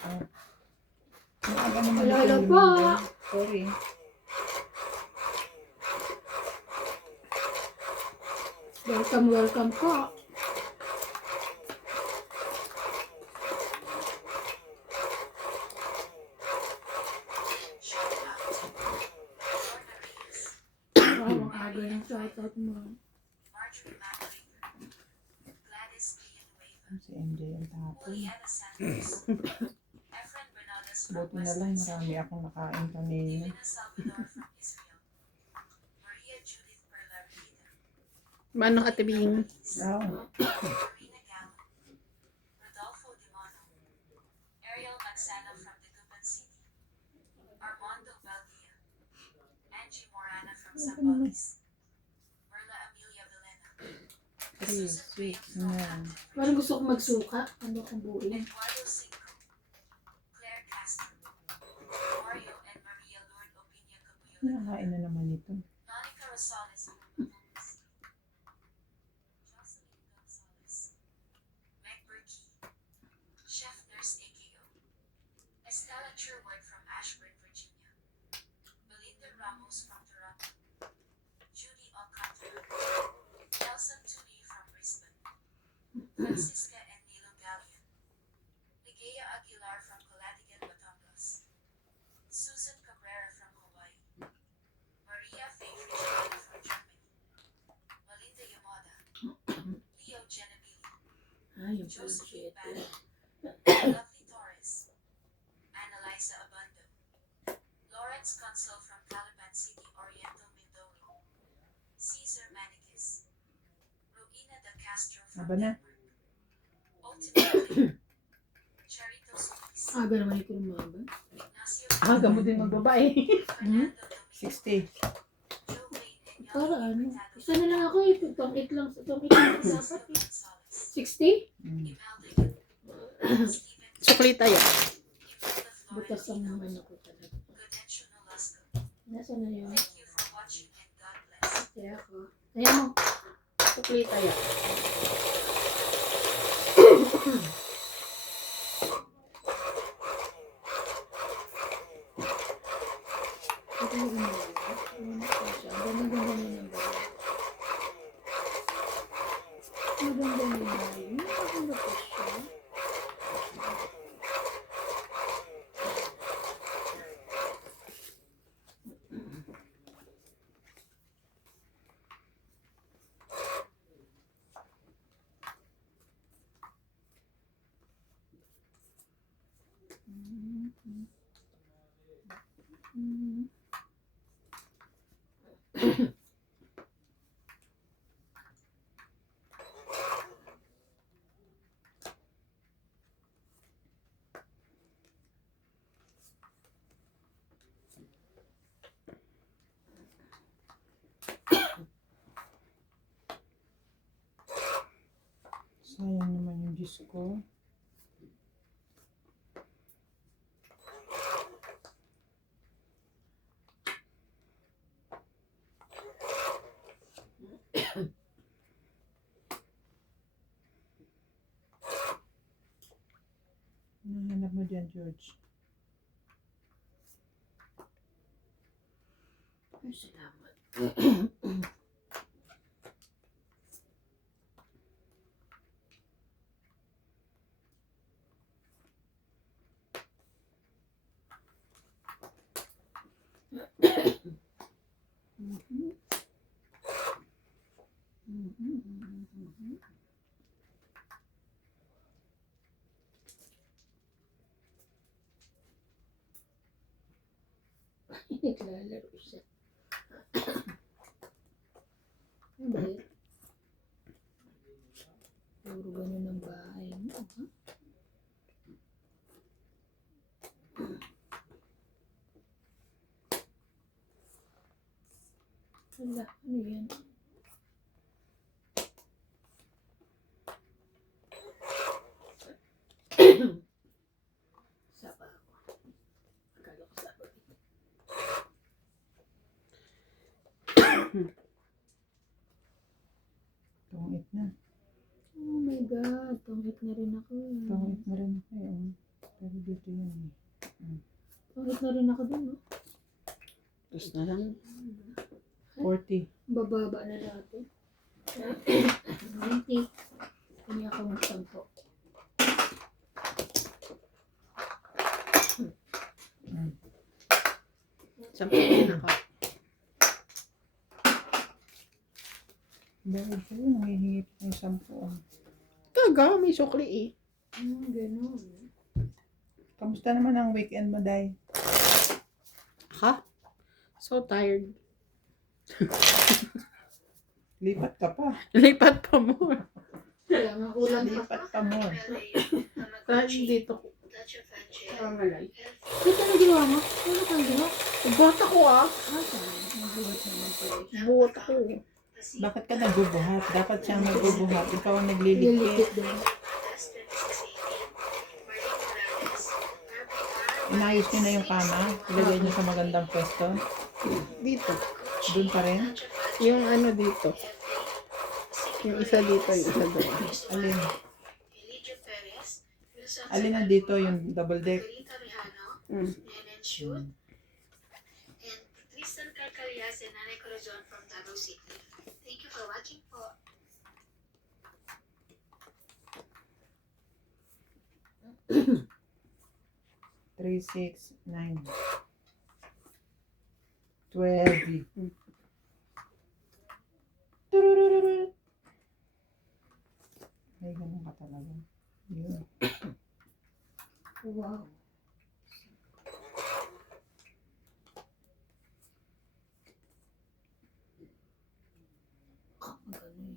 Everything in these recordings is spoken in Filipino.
Ah, maaga naman Hello, ito hello yung po. number. Sorry. Welcome, welcome po. Wow, ang aga ng shoutout mo. Si MJ ang tapon. Buti na lang marami akong nakain kanina. Manong atibing. Wow. Three, six, nine. Parang gusto ko magsuka. Ano kong buuin? Nakakain na naman ito. Ay, yung bullshit. Aba na. Aga naman ito lumaban. Aga mo din magbabae. Hmm? 60. Para ano? Isa na lang ako eh. Tong-it lang dapat eh. 60? Mm. Sukli tayo. Butas ang naman ako talaga. Nasaan na yun? Kaya ako. Kaya mo. Sukli tayo. Ito yung ganda. Ang ganda-ganda na number. Maganda niya. Maganda po siya. Sayang naman yung Diyos ko. Nahanap mo dyan, George. Ay, salamat. Naglalaro siya. Ano ba yun? Puro ganun ang bahay mo, ha? Wala, ano yan? Sapa ako. Akala ko sapa dito. Tungit na. Oh my God, tungit na rin ako. Tungit na rin ako. Pero di dito yun. Ulit na rin ako dun, no? Tapos na lang. 40. Bababa na natin. 20. Hindi ako magsampo. Sampo din ako. Dahil siya, nangihingi pa ng 10. Taga, may sukli eh. Ganun. Kamusta naman ang weekend mo, Day? Ha? So tired. Lipat ka pa. Lipat pa mo. Kaya nga ulam pa. Lipat pa mo. Saan dito? Pangalay. Dito na ginawa mo? Ano kang ginawa? Buhat ako ah. Nagulat naman pala. Buhat ako. Bakit ka nagbubuhat? Dapat siyang nagbubuhat. Ikaw ang nagliligpit. Lilikit din. Inayos niyo na yung kama. Ilagay niyo sa magandang pwesto. Dito. Doon pa rin. Yung ano dito. Yung isa dito, yung isa doon. Alin? Alin na dito yung double deck? Mm. Tristan Carcarias and Nanay Corazon from Davao City. Thank you for watching po. Three, 6, 9. 12. Tururururu. Ay, ganun ka talaga. Yun. Wow. Magano eh.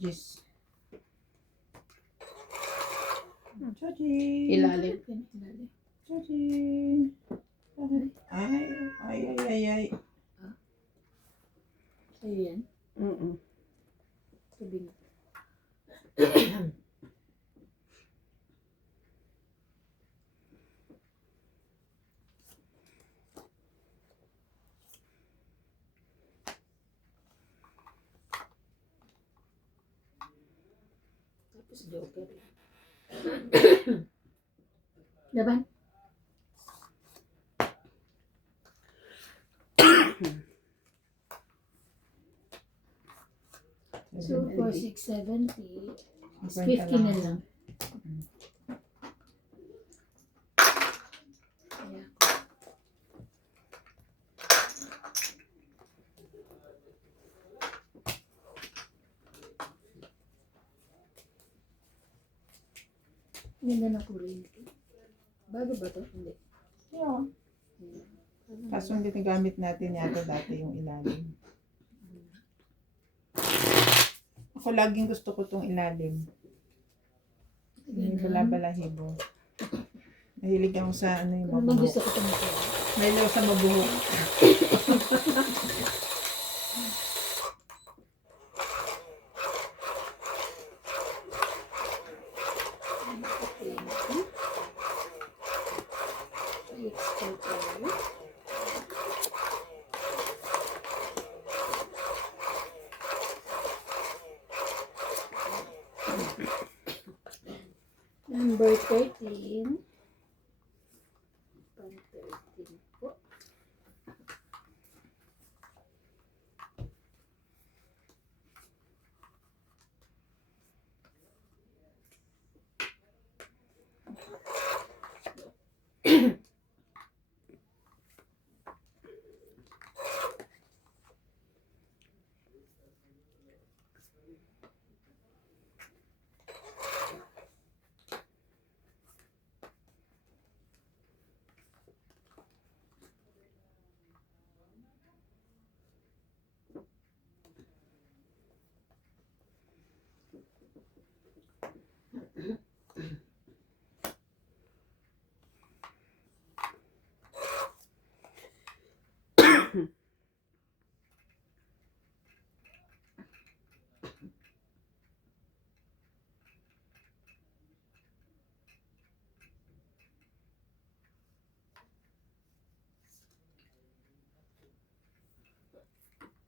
Yes. Chachi. Ilalim. Ilalim. Chachi. Ay, ay, ay, ay, ay. Sa'yo yan? Mm-mm. Sabi nga. Tapos joker. Laban? So, 4, 6, 70. Mas 50 na lang. Kaya. Ganda na kulay nito. Bago ba to? Hindi. Yeah. Kaso hindi gamit natin yata dati yung ilalim. Ako laging gusto ko tong ilalim. Yung bala-balahibo. Mahilig ako sa ano yung Ano bang mabuhok. gusto ko ito nito? Mahilig ako sa mabuhok. Number 13. Pang 13 po.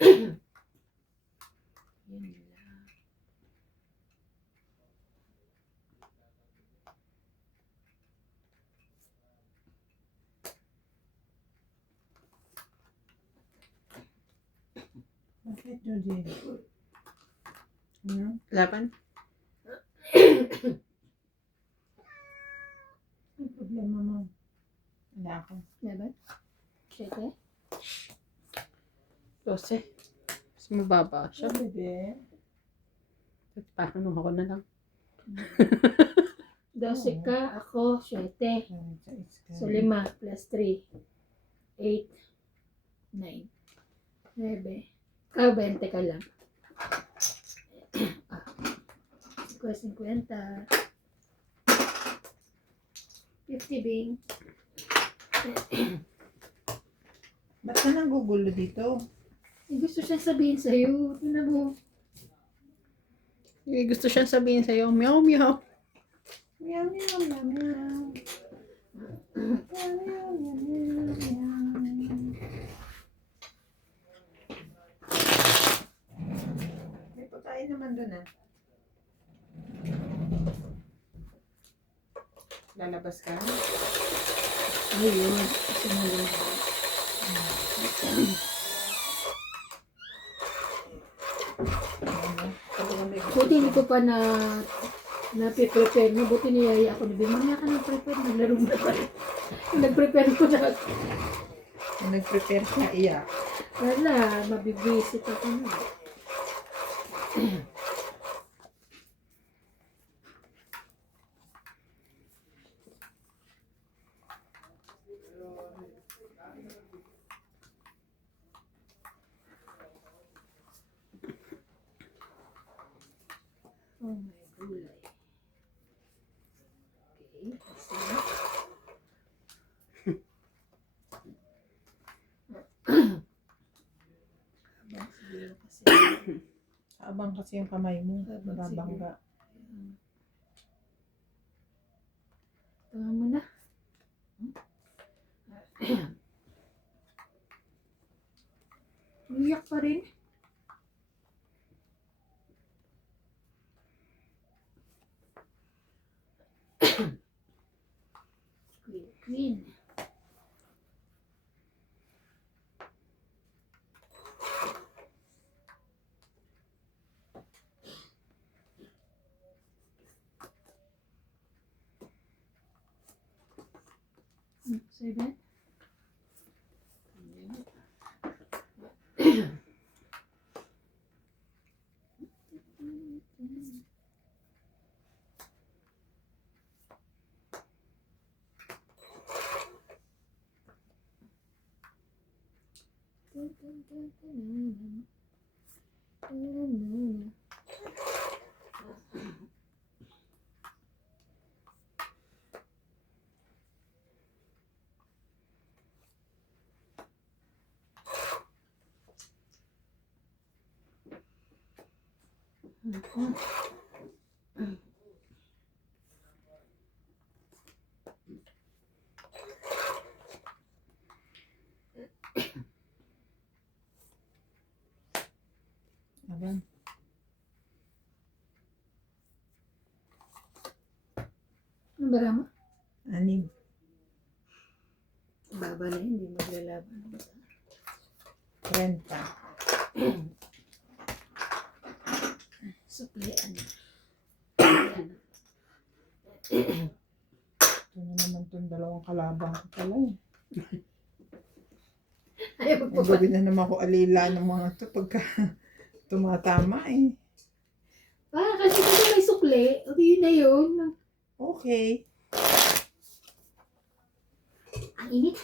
Yun lang. Bakit, Joji? Ano? Laban? Ang problema mo? Wala ako. Laban? Siyete? 12. Mas mababa siya. Siya, bebe. Parang ako na lang. 12 ka, ako, 7. So, 5 plus 3. 8. 9. 9. Ikaw, 20 ka lang. 50. 50, Bing. Ba't ka nagugulo dito? Gusto siya sabihin sa'yo. Tingnan mo. May gusto siyang sabihin sa'yo, meow meow. Meow, meow, meow, meow. Meow, meow, meow, meow, meow. May pagkain naman doon ah. Lalabas ka? Ayun. Sinulong ko. Buti hindi ko pa na-prepare mo. Buti niyaya ako. Nabi, mamaya ka nag-prepare. Naglaro mo na pa rin. Nag-prepare ko na. Nag-prepare siya, iyak. Wala, mabibisit ako na. Oh my gulay. Okay, kasi abang siguro kasi. Abang kasi yung kamay mo. Abang Nababangga. Tama mo na. Iyak pa rin. Queen. Seven. Aban. Ano ba mo? 6. Baba na yun, hindi maglalaban. 30. Supplian. Ito na naman itong dalawang kalabang ko pala eh. Ayaw Ang gabi na naman ako alila ng mga ito pagka tumatama eh. Kasi kung may sukli, o di yun na yun. Okay. Ang init.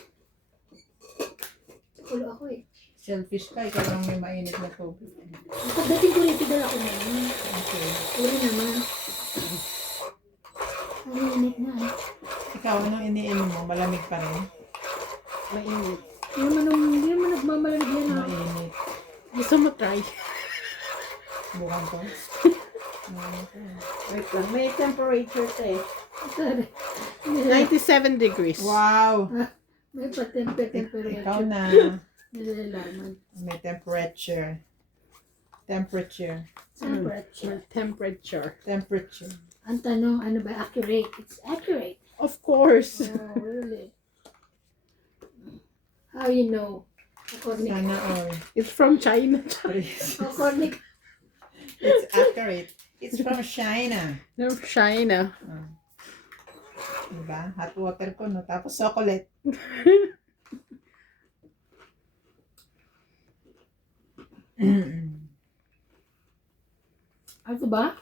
Kulo ako eh. Selfish ka, ikaw lang may mainit na tubig. Pagdating ko rin, tidal ako na yun. Okay. Uli naman. Ang init na eh. Ikaw, anong iniinom mo? Malamig pa rin? Mainit. Hindi naman nagmamalamig yan ah. Mainit. Gusto mo try? Bukan to? Wait lang, may temperature to eh. Sorry. 97 degrees. Wow! May pa-temperature. Ikaw na. Nilalaman. May temperature. Temperature. Temperature. Temperature. Temperature. Ang tanong, ano ba accurate? It's accurate. Of course. Oh, really? How you know? According Sana all. It's from China. according It's accurate. It's from China. No, China. Diba? Hot water ko, no? Tapos chocolate. ano ba?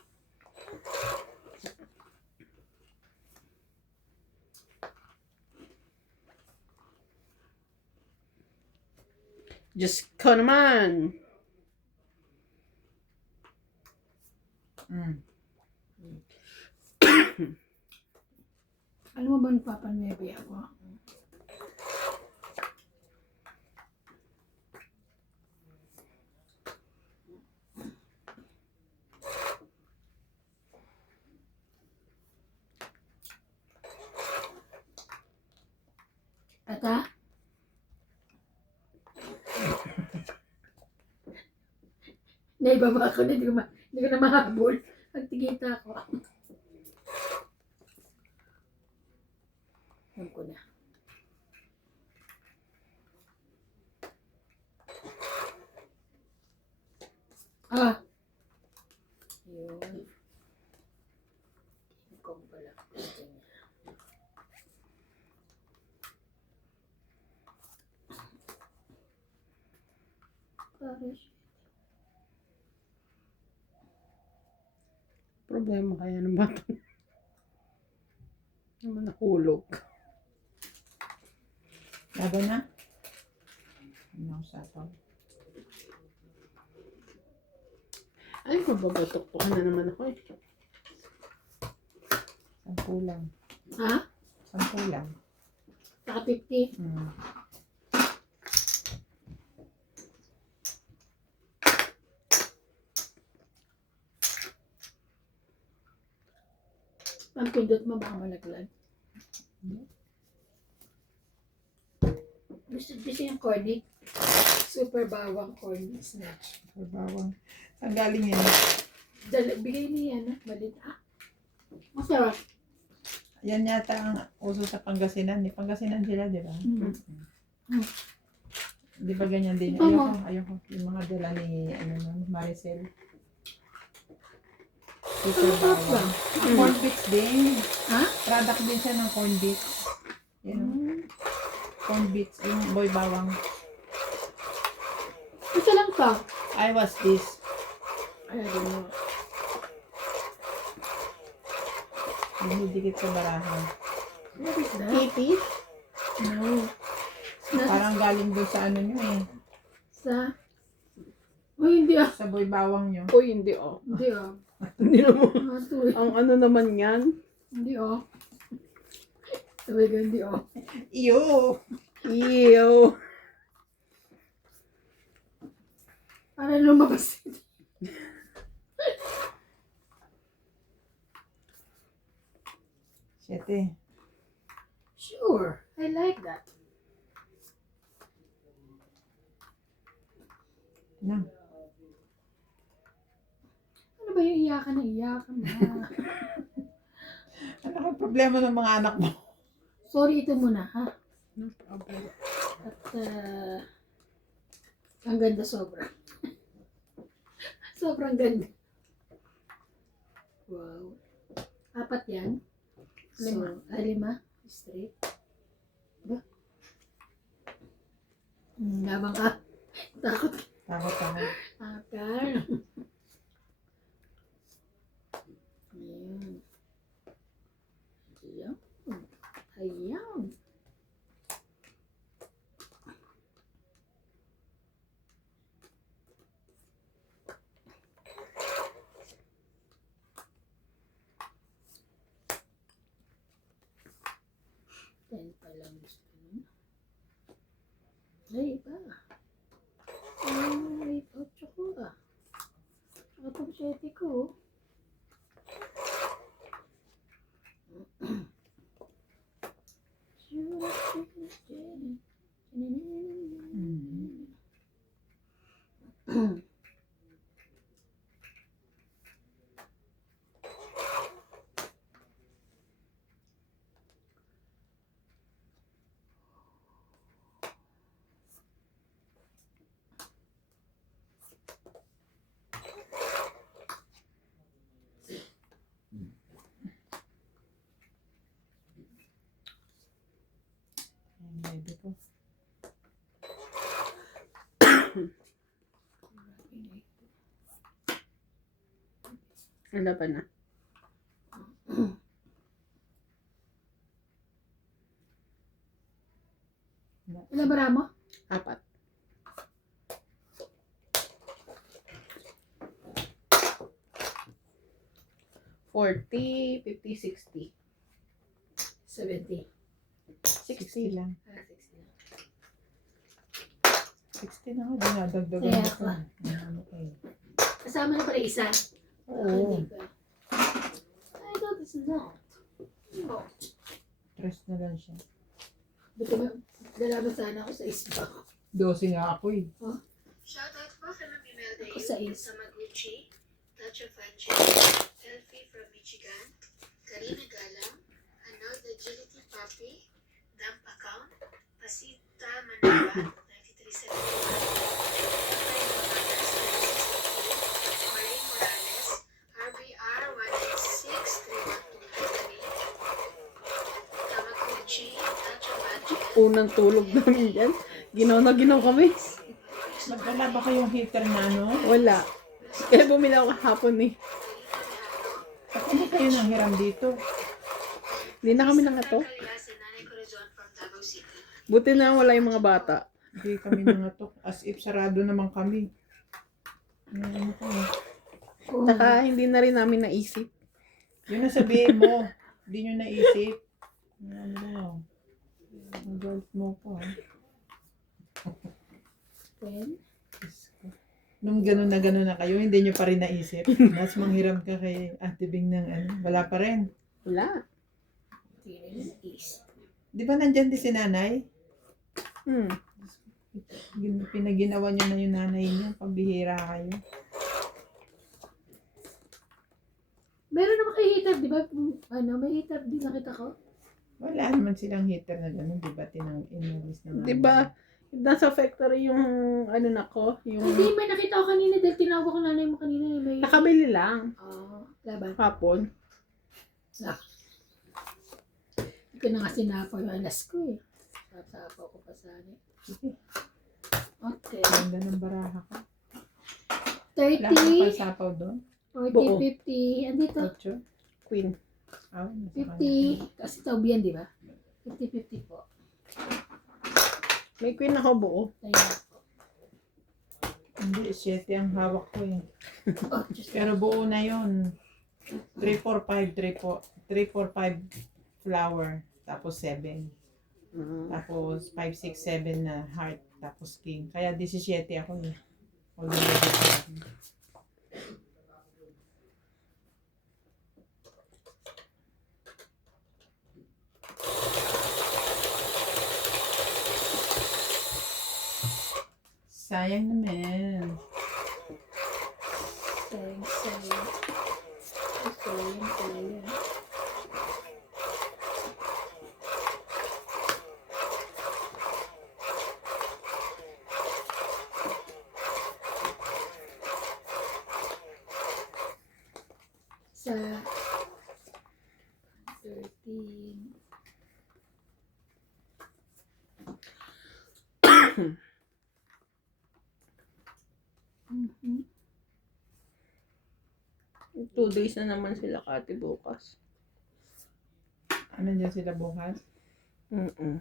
Just ko naman. Mm. Alam mo ba nagpapanwebe ako? Ata? Naibaba ako na, hindi ko na mahabol. Pagtigita ako. Alam ko na. Ah! Yun. King pala. Pares. Problema kaya ng bata. Naman nahulog. Laban na? Ano sa ito? Ay, mababatok-tokan na naman ako eh. 10 lang. Ha? 10 lang. Saka 50. Mm. Pampindot mo baka malaglag. Gusto yung corny. Super bawang corny snatch. Bawang. Saan galing yan? Bigay niya na. Malit. Ah. Masarap. Yan yata ang uso sa Pangasinan. Di Pangasinan sila, di ba? Di ba ganyan din? Ito mo. Ayoko. Yung mga dala ni Maricel. Super bawang. Corn bits din. Ha? Product din siya ng corn bits. Yan o. Corn bits. Yung boy bawang. Ito lang to. I was this. Ay, I don't know. Dinidikit sa barahan. What is that? Kitty? No. Snatch Parang galing doon sa ano nyo eh. sa... Uy, hindi ah. Sa boy bawang nyo. Uy, hindi oh. Hindi ah. Hindi naman. Ah, tuloy. Ang ano naman yan? Hindi ah. Tuloy ka, hindi ah. Iyo! Ew. Para lumabas. Siyete. Sure. I like that. No. Ano ba yung iyakan na iyakan na? Ano ang problema ng mga anak mo? Sorry, ito muna ha. No problem. At ang ganda sobra. Sobrang ganda. Wow. 4 yan. Lima. So, 5. Straight. Ba? Labang ka. Takot. Takot ako. Akal. Ayan. Ayan. Ayan. Ten pa lang gusto mo. Ay, iba. Ay, 8 ko ah. Saka itong 7 ko. Mm. Ayan, baby ko. Ano pa na? Ilan bara mo? 4. $40, $50, $60. 70. 60 lang. 60. 60 na ako. Dinadagdagan Kaya ko. pa. Ano kayo? Kasama na pala isa. Oo. Hindi pa. I thought it's not. No. Stress na lang siya. Buti ba, lalaban sana ako sa ispa. 12 nga ako eh. Shoutout po kay Ma'am Imelda Ako sa Yu, is. Samaguchi, Touch of Fancy, Elfie from Michigan, Karina Galang, Annoyed Agility Puppy, Dump Account, Pasita Manaba, 9371, Patay Mamagas, 9682, Marie Morales, RBR 196-31223, Tamaguchi, Touch of Angel, Unang tulog namin dyan. Ginaw na ginaw kami. Wala ba kayong heater na ano? Wala. Kaya bumili ako kahapon eh. Ba't hindi kayo nanghiram dito? Hindi na kami nangato. Calyasin, Nanay Corazon from Davao City. Buti na wala yung mga bata. Hindi kami nangatok. As if sarado naman kami. Ano kayo? Saka hindi na rin namin naisip. Yun ang sabihin mo. Hindi nyo naisip. Ano daw? Ang galit mo pa. 10. Diyos ko. Nung gano'n na kayo, hindi nyo pa rin naisip. Mas manghiram ka kay Ate Bing ng ano. Wala pa rin. Wala. Is. Di ba nandyan din si nanay? Hmm. Pinaginawa nyo na yung nanay niya. Pambihira kayo. Meron naman kay heater, di ba? Ano, may heater din nakita ko. Wala naman silang heater na gano'n. Di ba? Inalis na nga Di ba? Nasa factory yung ano na ko. Yung Hindi, may nakita ko kanina dahil tinawag ko nanay mo kanina. May... nakabili lang. Laban. Hapon. Hindi ko na nga sinapaw yung alas ko eh. Sasapaw ko pa sana. Sige. Okay. Ganda ng baraha ka. Wala kang 30, palsapaw doon? 40, Buo. 50. Andito. 8? Queen. Ah, 50. Kasi taubian, di ba? 50-50 po. May queen ako buo. Tayo na po. Hindi, 7 ang hawak ko eh. Oh, just Pero buo na yun. 3, 4, 5, 3, 4, 5 flower. Tapos 7. Tapos 5, 6, 7 na heart. Tapos king. Kaya 17 ako eh. Already. Sayang naman. thanks. So, yun pala yun. Sa 13. Mhm. 2 days na naman sila kati bukas. Ano dyan sila bukas? Mm-mm.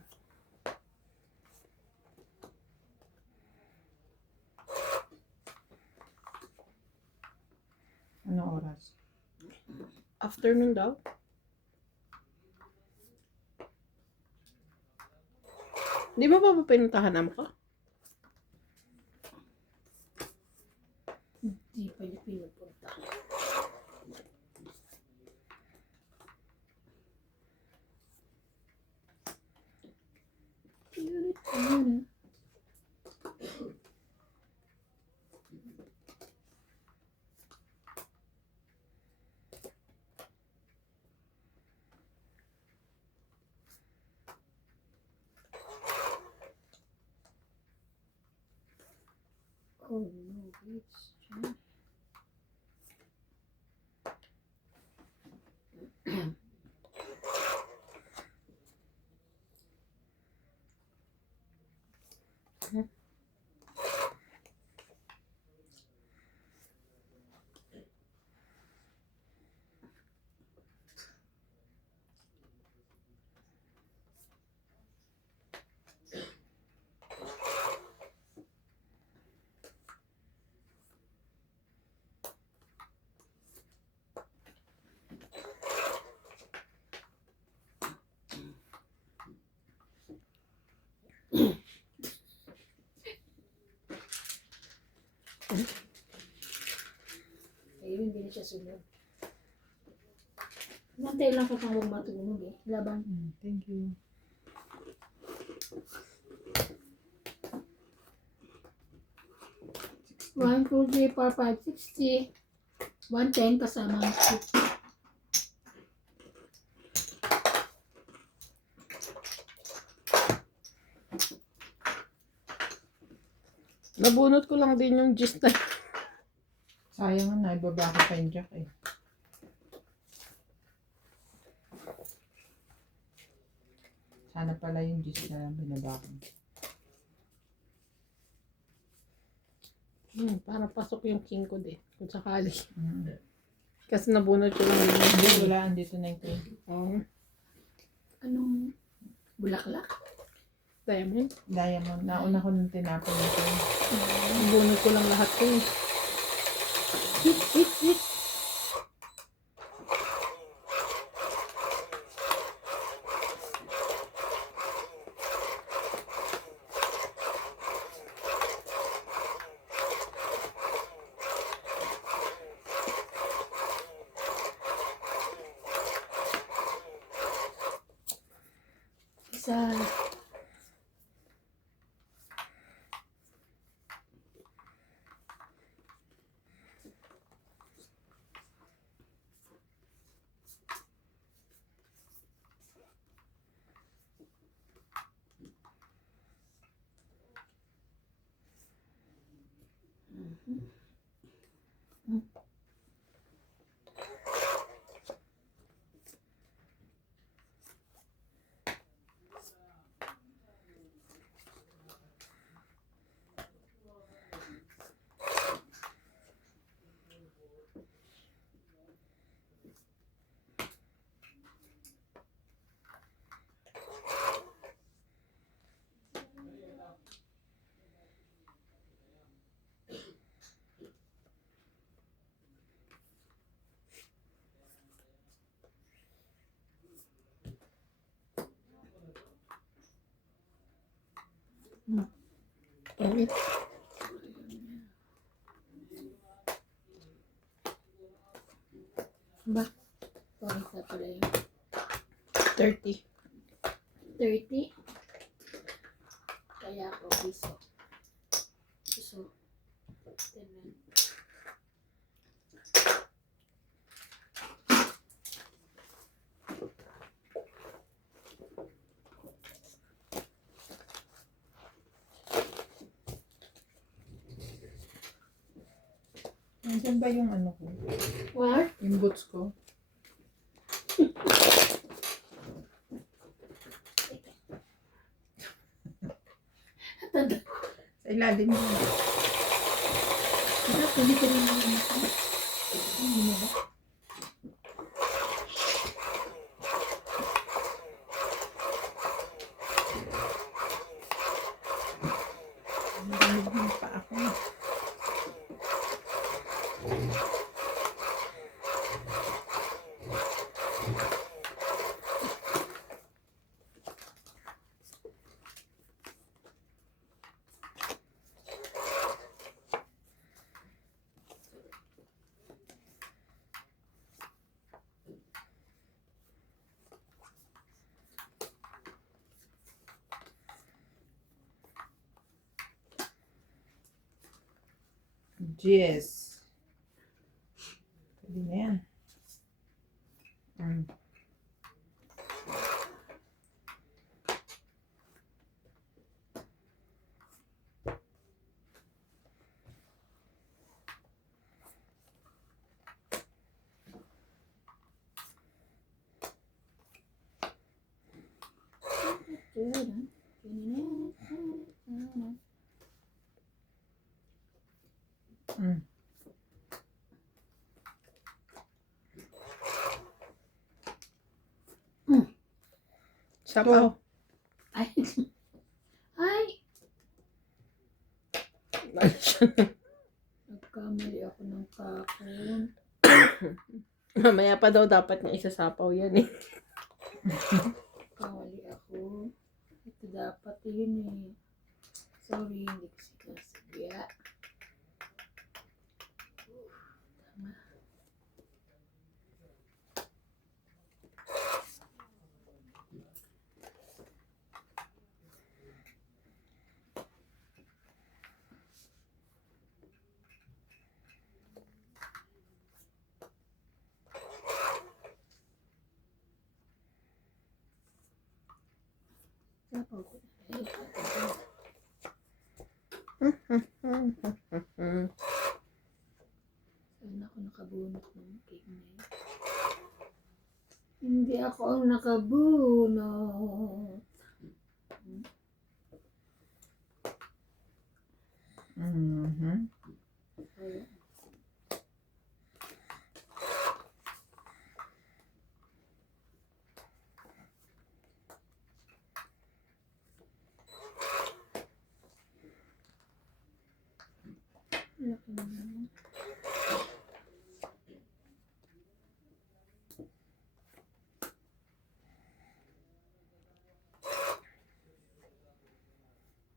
Ano oras? Afternoon daw. Di ba pinuntahan naman ka? Hindi pa niya pinupunta. Oh no, it's Johnny. Ayun, hindi na siya sunod. Nantay lang ka pang huwag matunog eh. Labang. Thank you. One, two, three, four, five, 60. 110 kasama ang tip. Nabunot ko lang din yung gist na. Sayang na, ibaba ko pa yung jack eh. Sana pala yung gist na lang binaba ko. Para pasok yung king ko din. Kung sakali. Mm. Kasi nabunot ko lang din yung Hindi, gist. wala. Andito na yung queen. Oh, Anong bulaklak? diamond. Diamond. Nauna ko nung tinapon yung queen. Nabunot ko lang lahat ko eh. Hit, hit, hit. Isa. Pangit. Ba? Pangit na pala yun. 30. 30. Kaya ako piso. Piso. 10. Nandiyan ba yung ano ko? What? Yung boots ko? Tanda. Sa ilalim mo. Tanda, pwede ko rin yung ano ko. Hindi mo ba? Ang lamig ng paa ko. Yes. Pwede na yan. Mm. Sapaw. Ay. Ay. Nagkamali ako ng kakon. Mamaya pa daw dapat niya isasapaw yan eh. Kamali ako. Ito dapat yun eh. Sorry, hindi ko sinasadya. Tama. Sapaw ko. Saan ako nakabunot ng cake na yun? Hindi ako ang nakabunot. Mhm. Ayun. Laki naman.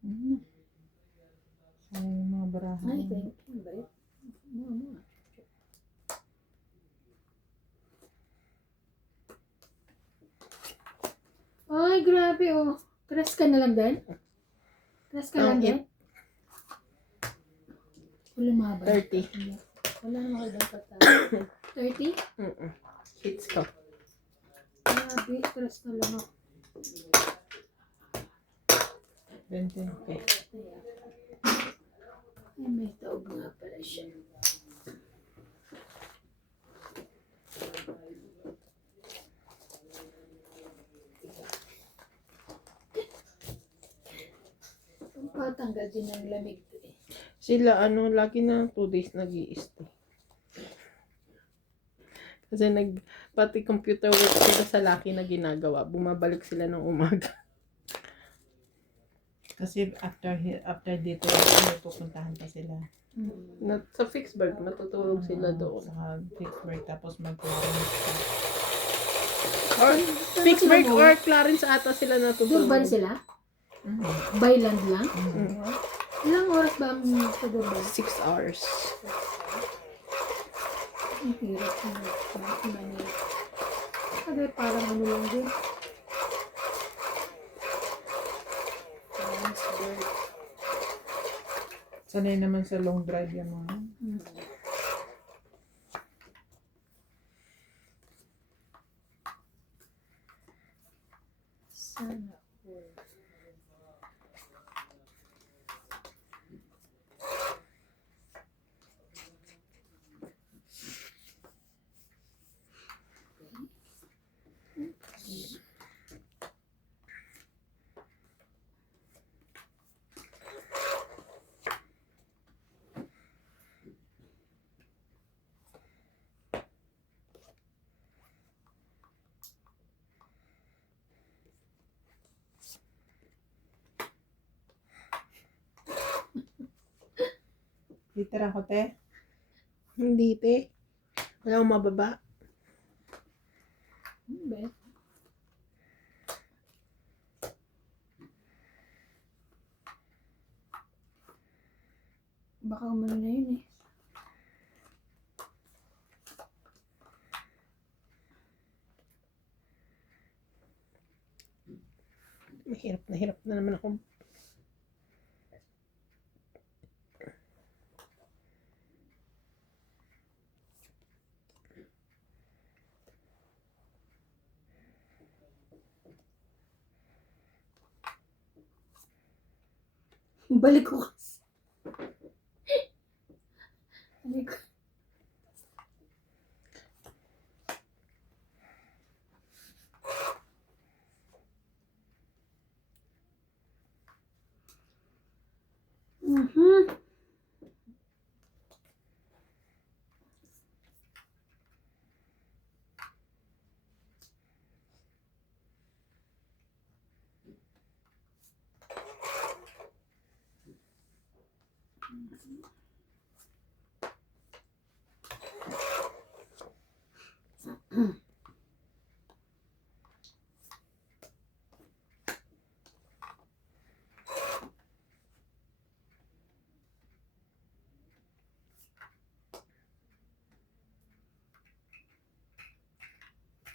Mm. Sayang yung mga barahan. Ay, thank you. Bait. Mama. Ay, grabe oh. Press ka na lang din? Press ka lang din? Wala mabay. 30. Wala naman kayo dapat tayo. 30? Hits ko. Grabe, press na lang ako. 20. Okay. Ay, may taog nga pala siya. Patanggal din ng lamig to eh. Sila lagi na 2 days nag-i-stay. Kasi pati computer work sila sa laki na ginagawa. Bumabalik sila ng umaga. Kasi after dito, may pupuntahan pa sila. Sa Fixburg, matutulog sila doon. Sa Pittsburgh, tapos mag-Clarence. Or Fixburg or Clarence ata sila natutulog. Durban sila? Mm. Byland lang? Mm. Ilang oras ba ang sa Durban? 6 hours. Ang hirap na Manila. Kasi parang ano lang din. Transfer. Sanay naman sa long drive yung mga. Sana all. Titira ko, te. Hindi, te. Wala akong mababa. Be. Baka umano na yun eh. Mahirap na naman ako. Balik ko kasi. Balik ko.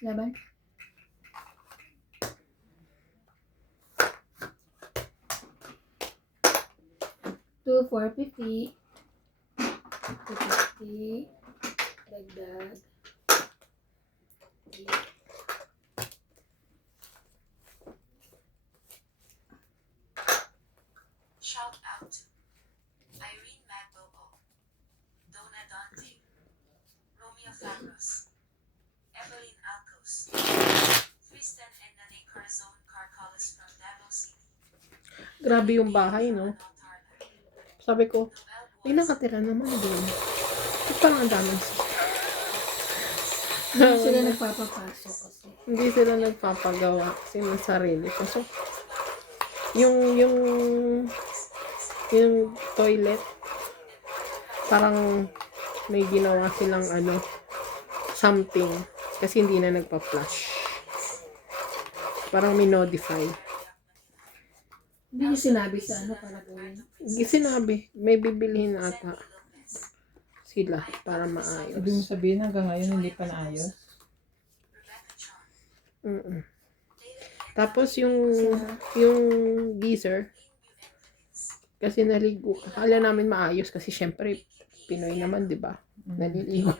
Laban. Two, 450. 250. Dagdag. Shout out to Irene Magbo O, Donna Dante, Romeo Fabros, Evelyn Alcos, Kristen and Nane Corazon Carcalas from Davao City. Grabe yung bahay, no? Sabi ko, may nakatira naman doon. Ito parang ang daming Hindi sila nagpapapasok kasi. Hindi sila nagpapagawa kasi ng sarili ko. So, yung toilet, parang may ginawa silang something. Kasi hindi na nagpa-flush. Parang minodify. Hindi niya sinabi sa ano para gawin. Sinabi, may bibilihin ata sila para Ibig mo maayos. sabihin hanggang ngayon hindi pa naayos? Mm-mm. Tapos yung geyser, kasi naligo. Akala namin maayos kasi syempre Pinoy naman, 'di ba? Naliligo.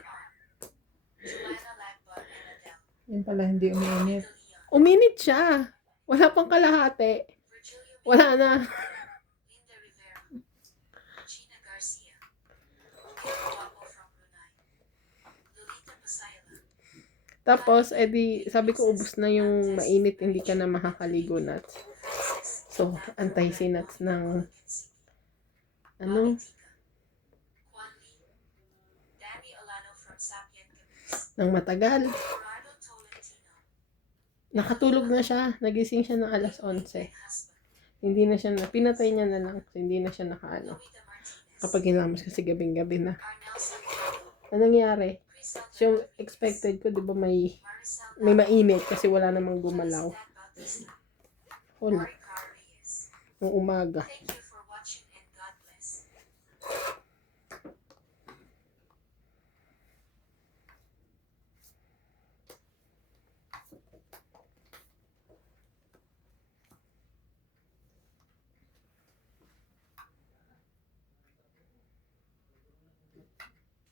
Yun pala hindi umiinit. Uminit siya. Wala pang kalahati. Wala na. Linda Rivera, Gina Garcia, Guapo from Brunei, Lolita Pasayala, Tapos, edi, sabi ko, ubus na yung mainit, hindi ka na makakaligo nuts. So, antay si nuts ng, Kwan Lee, Danny Olano from Sapien Cavite, ng matagal. Gerardo Tolentino, Nakatulog na siya. Nagising siya ng alas 11. husband, Hindi na siya pinatay niya na lang. Hindi na siya Louisa nakaano. Martinez, Kapag hilamos kasi gabing-gabi na. Arnel Santiago, Ano nangyari? Chris So, expected ko, di ba, may Maricel mainit kasi wala namang gumalaw. Bautista, Wala. Maricar Reyes. Nung umaga. Thank you for watching and God bless.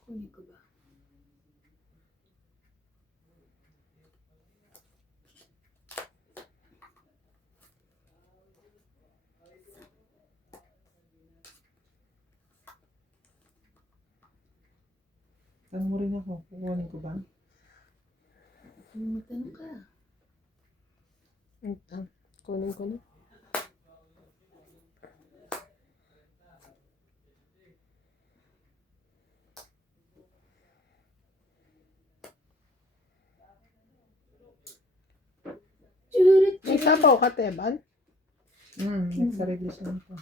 Kunin ko ba? Tanong mo rin ako, kukunin ko ba? Matanong ka. Ito. Kunin ko na. May sabaw ka, Teban? Nagsarili siya nito.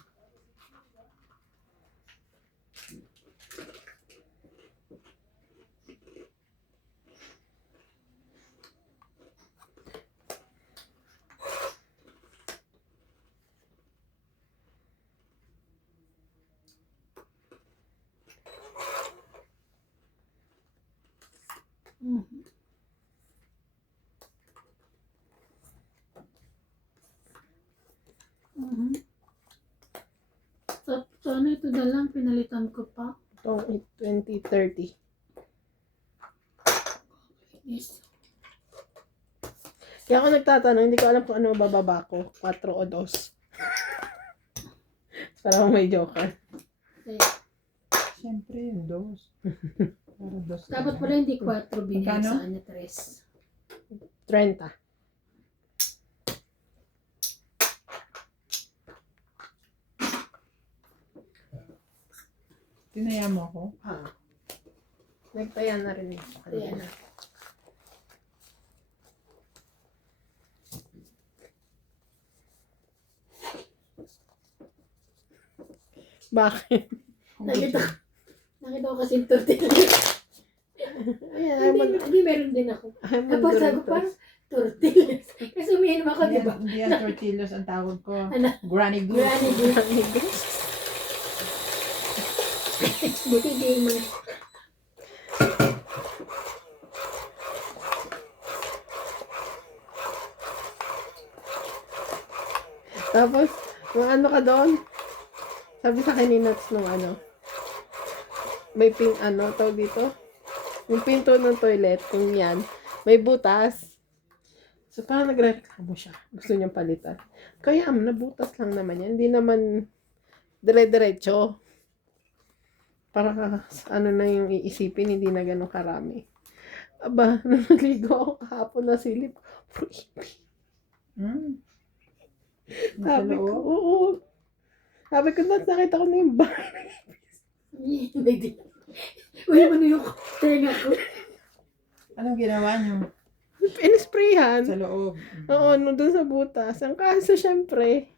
Mhm. Mhm. Sana ito na lang, pinalitan ko pa. Itong 2030. Yes. Kaya ako nagtatanong, hindi ko alam kung ano bababa ko. 4 o 2. Para may joker. Kaya, Siyempre yung dos. Para dos. dapat pala hindi 4 binili Magkano? sa kanya 3. 30. Tinaya mo ako? Nagtaya na rin ako Kaya kanina. na. Bakit? Nakita ko kasi yung tortilla. Ayan, Hindi, meron din ako. I'm Tapos sabi ko, parang tortillas. Kasi umiinom ako, di ba? Hindi yan tortillas ang tawag ko. Ano? Granny Goose. Granny Goose. Buti di mo. Tapos, nung ano ka doon, sabi sa akin ni Nats nung ano, may tawag dito, yung pinto ng toilet, kung yan, may butas. So, parang nagre-reklamo siya. Gusto niyang palitan. Kaya, nabutas lang naman yan. Hindi naman dire-diretso. Para ano na yung iisipin, hindi na ganun karami. Aba, nung naligo ako kahapon na silip, sabi ko, oo. Sabi ko, Nats, nakita ko na yung bahay. Uy, ano yung tenga ko? Anong ginawa niyo? Inisprayhan. Sa loob. Oo, doon sa butas. Ang kaso, syempre,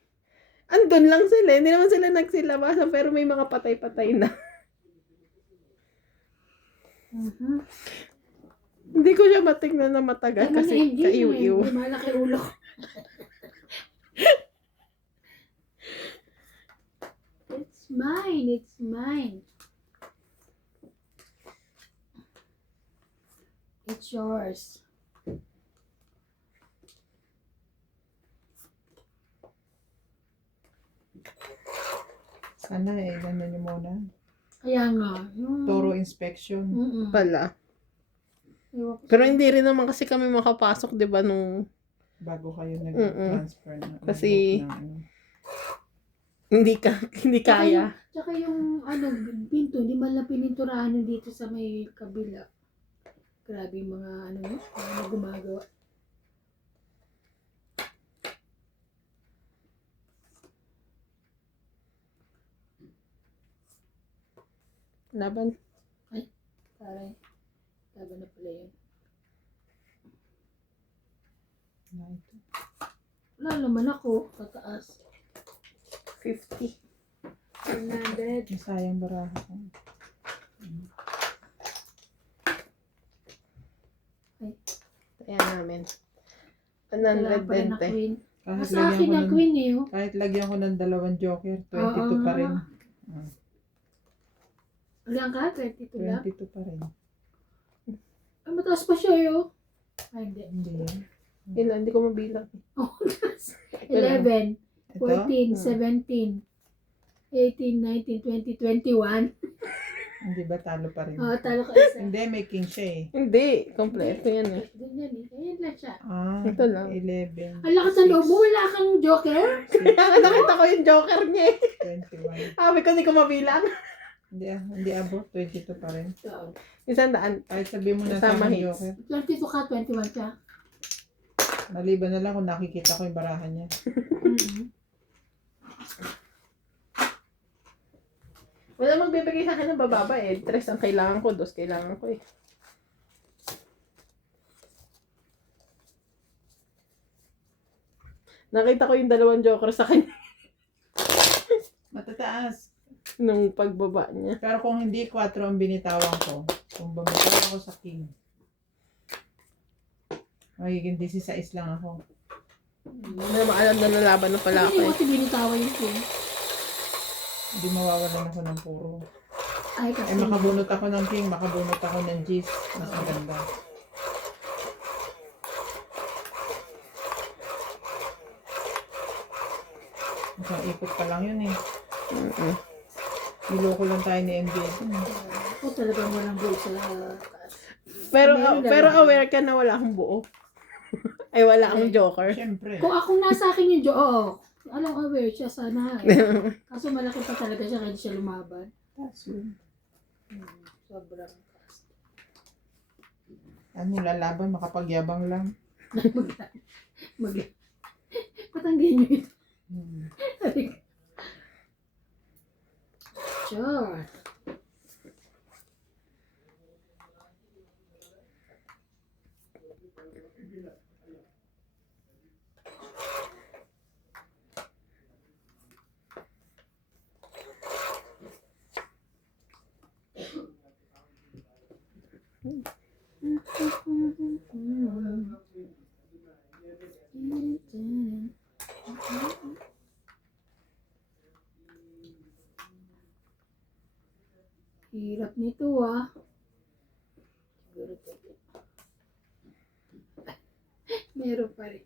andun lang sila. Hindi naman sila nagsilabasan, pero may mga patay-patay na. Hindi ko siya matignan na matagal kasi kaiw-iw. Malaki ulo ko. It's mine. It's mine. It's yours. Sana ano niyo muna. Kaya nga. Thorough inspection. Pala. Ewan ko Pero sa'yo. hindi rin naman kasi kami makapasok, di ba, nung Bago kayo nag-transfer na. Kasi- ng ano. hindi kaya. Tsaka yung pinto, hindi man lang pininturahan yung dito sa may kabila. Grabe yung mga mga gumagawa. Laban. Taray. Laban na pala yun. Wala naman ako. Tataas. 50. 100. Masayang baraha ko. Ayan namin. Wala pa rin na 120. queen. Kahit Sa akin na queen eh. Oh. kahit lagyan ko ng 2 joker, 22 pa rin. Wala ka? 22 lang? 22 pa rin. Ay, mataas pa siya eh. Oh. Ay, hindi. Hindi yan. Ilan? Hindi ko mabilang. Oh, 11, Ito? 14, 17, 18, 19, 20, 21. Hindi ba talo pa rin? Oh, talo ka isa. Hindi, may king siya eh. Hindi. Kompleto yan eh. Ganyan eh. Ayan lang siya. Ito lang. 11. Ang lakas ng loob mo. Wala kang joker? Kaya nakita ko yung joker niya eh. 21. Sabi ko, hindi ko mabilang. Hindi abot, 22 pa rin. So, 100. Kahit sabihin mo na sa Kasama akin hits. joker. 22 ka, 21 ka. Maliban na lang kung nakikita ko yung barahan niya. Wala magbibigay sa akin ng bababa eh. 3 ang kailangan ko, 2 kailangan ko eh. Nakita ko yung 2 joker sa kanya Matataas. nung pagbaba niya. Pero kung hindi 4 ang binitawan ko, kung bumitaw ako sa king, magiging 16 lang ako. Hindi naman alam na nalaban na pala ako Hindi eh. mo si binitawan yung queen. Hindi mawawalan ako ng puro. Ay, kasi. Eh makabunot ako ng king, makabunot ako ng G's. Mas maganda. Isang ikot pa lang yun eh. Niloko lang tayo ni MJ. Ako talagang walang buo sa taas. Pero Meron pero dalawa. aware ka na wala akong buo. Ay wala akong joker. Siyempre. Kung akong nasa akin yung oo. Alam aware siya sana eh. Kaso malaki pa talaga siya kaya di siya lumaban. That's yun. Sobrang taas. Ano lalaban, makapagyabang lang. Mag... Patanggihan niyo ito. Sure. Hirap nito ah. Siguro ito. Meron pa rin.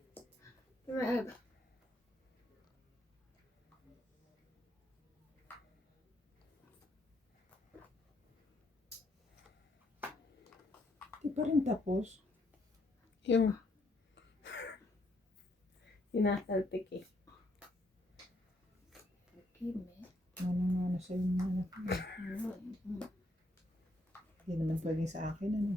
Mahaba. Di pa rin tapos. Yung hinahaltik eh. Okay, me. Ano sa'yo mga anak mo. Hindi naman pwedeng sa akin, ano.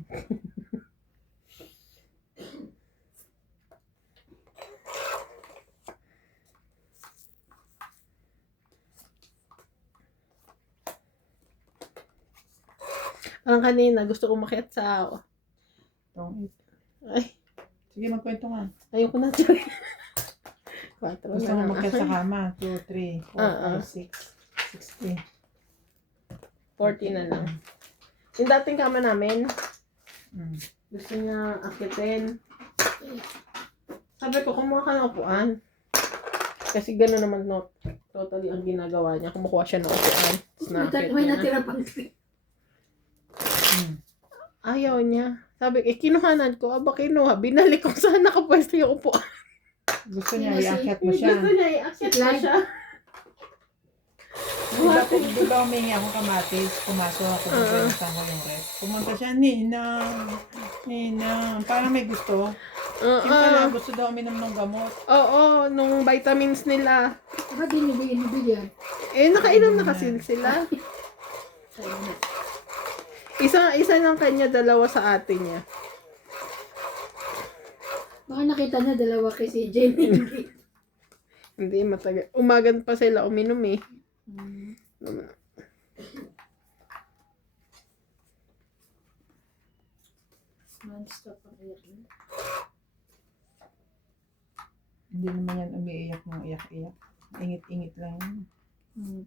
Parang kanina, gusto ko umakyat sa... Itong Ay, Sige, magkwento nga. ayoko na. 4 Gusto na mo lang. magkat sa Ay, kama. 2, 3, 4, 5, 6, 60. 40 na lang. Yung dating kama namin, Mm. gusto niya akitin. Sabi ko, kumuha ka ng upuan. Kasi gano'n naman totally ang ginagawa niya. Kumukuha siya ng upuan. Tapos naakit May niya. natira pang Mm. Ayaw niya. Sabi ko, kinuhanan ko. Aba, kinuha. Binalik ko saan nakapwesto yung upuan. Gusto niya, Sino si- iakyat mo siya. Gusto niya, i-accept ko Slide. siya. Di ba humingi akong kamatis, pumasok ako, pinagalitan ko yung rep. Pumunta siya, Nina. Parang may gusto. Yung pala, gusto daw uminom ng gamot. Oo, nung vitamins nila. Ba't binibigyan? Eh, nakainom na kasi sila. Sayo na. Isa lang kanya, dalawa sa ate niya. Baka nakita na dalawa kay si Jamie. Hindi, matagal. Umagan pa sila uminom eh. Non-stop ang iyak niya. Hindi naman yan umiiyak ng iyak-iyak. Ingit-ingit lang yan.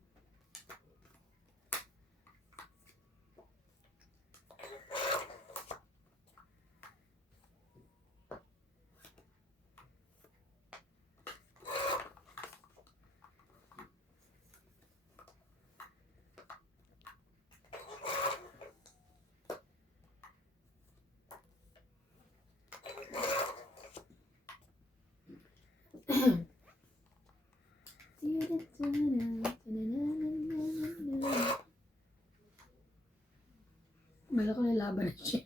Mala ko nalaban na siya.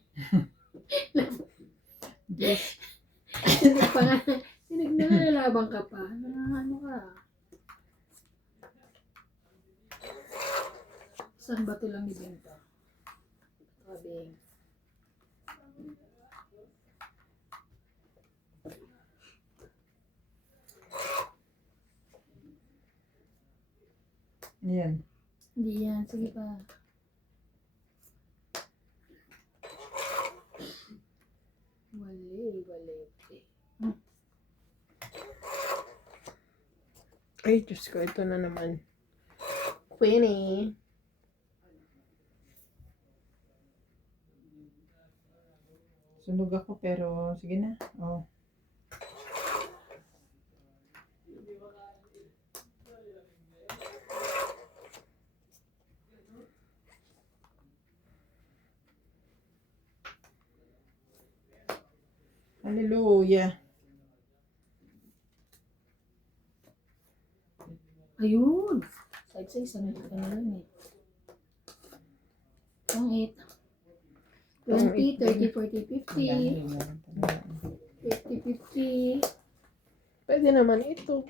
Yes. Hindi pa nga. Nalalaban ka pa. Ano ka? Saan ba ito lang ibenta? Sabi. Yan. Hindi yan. Sige pa. Wali. Ay, Diyos ko, ito na naman. Queenie. Sunog ako pero sige na. Oh. Hallelujah. Ayun. Size ano ito na lang eh. Pang 8. 20, 30, 40, 50. Yan, yan, yan. 50, 50. Pwede naman ito.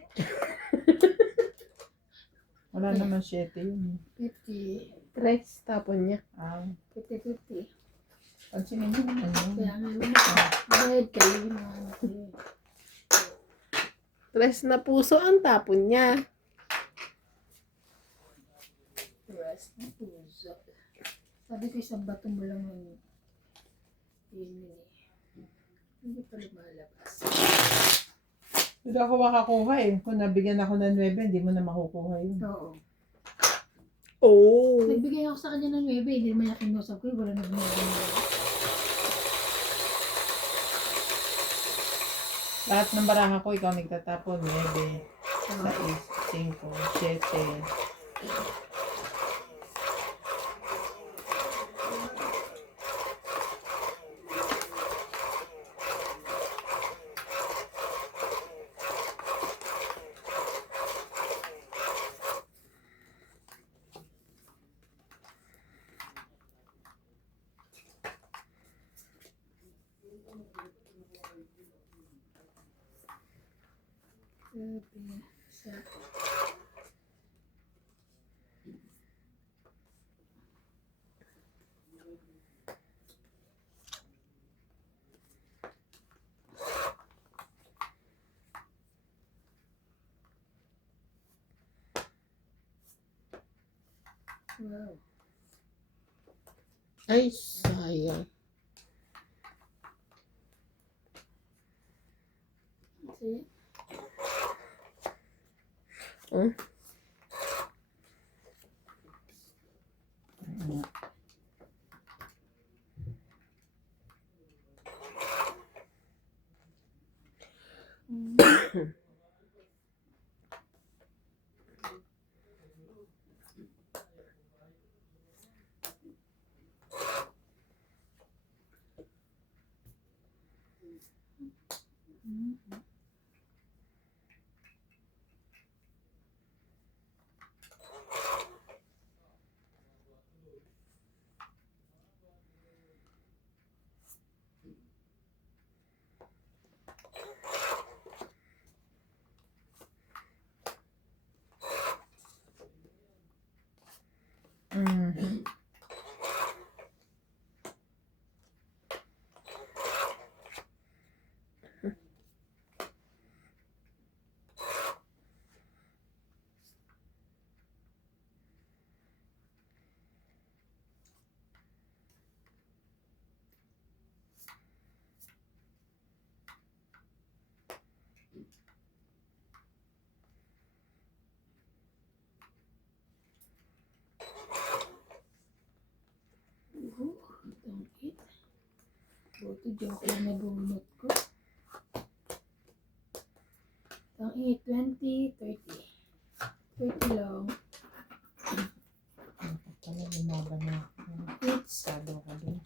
Wala naman 7 yun. 50. Tres, tapon niya. 50, 50. Pansinin mo naman yun. Kaya nga naman. Bayad kayo na. Tres na puso ang tapon niya. Rest na puso. Sabi ko isang bato mo lang yung yun eh. Hindi pa lumalabas. Hindi ako makakuha eh. Kung nabigyan ako ng 9, hindi mo na makukuha yun. Oo. Oh. Nagbigay ako sa kanya ng 9, hindi naman niya kinusap ko, wala na binigay. Lahat ng baraha ko, ikaw nagtatapon. 9, 6, 5, 7. Sa wow. Ay, sayang. See? Oh, Mhm. Tangkit. Buti joke lang nabunot ko. Tangkit, 20, 30. 30 lang. Pala lumaban na. It's Sado ka dun.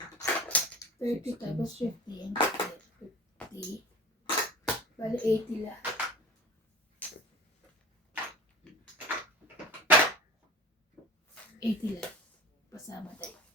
30 tapos 50. Ang 50. Bali 80 lang. 80 lang. Pasama tayo.